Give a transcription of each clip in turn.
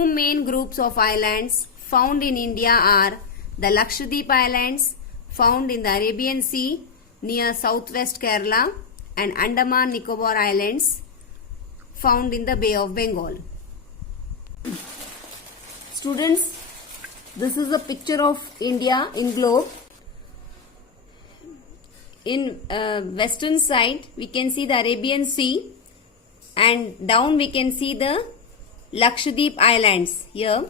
Two main groups of islands found in India are the Lakshadweep Islands, found in the Arabian Sea near southwest Kerala, and Andaman Nicobar Islands, found in the Bay of Bengal. Students, this is a picture of India in globe. In western side, we can see the Arabian Sea, and down we can see the Lakshadweep Islands here.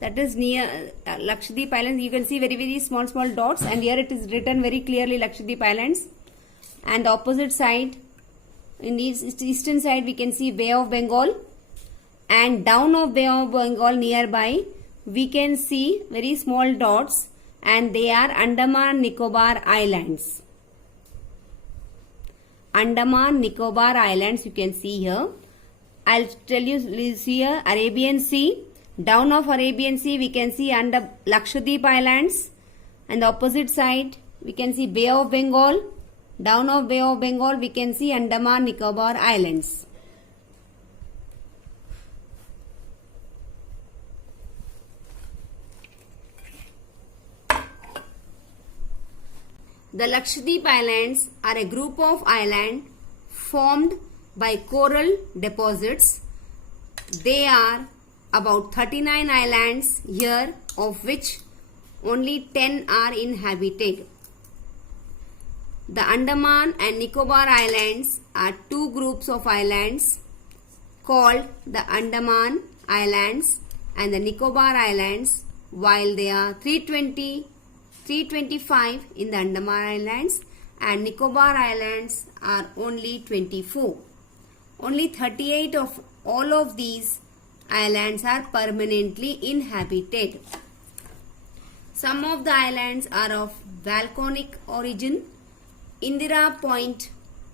That is near Lakshadweep Islands. You can see very small dots, and here it is written very clearly Lakshadweep Islands. And the opposite side, in the eastern side, we can see Bay of Bengal, and down of Bay of Bengal nearby we can see very small dots, and they are Andaman Nicobar Islands. Andaman Nicobar Islands you can see here. I'll tell you, see here Arabian Sea. Down of Arabian Sea we can see under Lakshadweep Islands, and the opposite side we can see Bay of Bengal. Down of Bay of Bengal we can see Andaman Nicobar Islands. The Lakshadweep Islands are a group of islands formed by coral deposits. They are about 39 islands here, of which only 10 are inhabited. The Andaman and Nicobar Islands are two groups of islands called the Andaman Islands and the Nicobar Islands, while they are 325 in the Andaman Islands and Nicobar Islands are only 24. Only 38 of all of these islands are permanently inhabited. Some of the islands are of volcanic origin. Indira Point,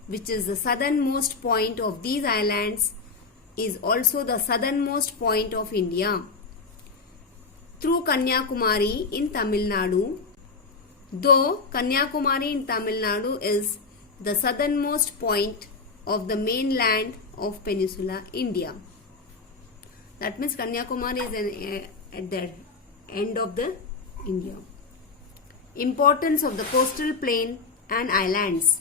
which is the southernmost point of these islands, is also the southernmost point of India. Through Kanyakumari in Tamil Nadu, though Kanyakumari in Tamil Nadu is the southernmost point of the mainland of Peninsular India. That means Kanyakumari is at the end of the India. Importance of the coastal plain and islands.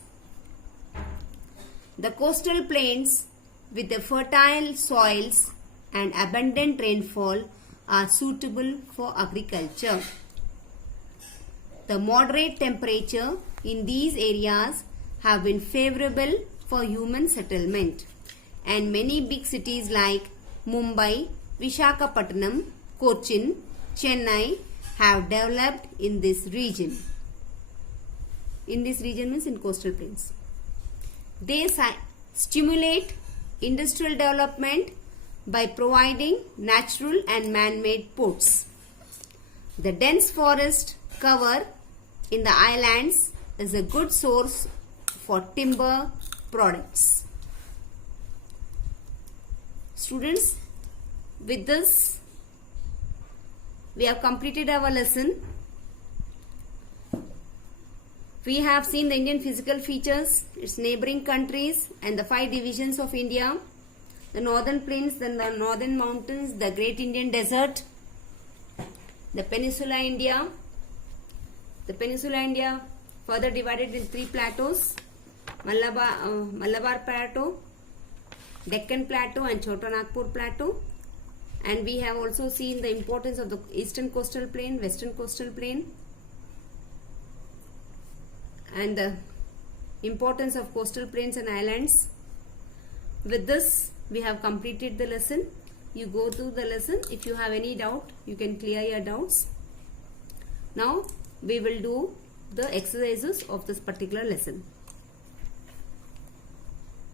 The coastal plains with the fertile soils and abundant rainfall are suitable for agriculture. The moderate temperature in these areas have been favorable for human settlement, and many big cities like Mumbai, Visakhapatnam, Cochin, Chennai have developed in this region. In this region means in coastal plains. They stimulate industrial development by providing natural and man-made ports. The dense forest cover in the islands is a good source for timber products. Students, with this we have completed our lesson. We have seen the Indian physical features, its neighboring countries, and the 5 divisions of India: the northern plains, then the northern mountains, the Great Indian Desert, the Peninsula India. The Peninsula India further divided in 3 plateaus: Malabar Plateau, Deccan Plateau, and Chota Nagpur Plateau. And we have also seen the importance of the eastern coastal plain, western coastal plain, and the importance of coastal plains and islands. With this, we have completed the lesson. You go through the lesson. If you have any doubt, you can clear your doubts. Now, we will do the exercises of this particular lesson.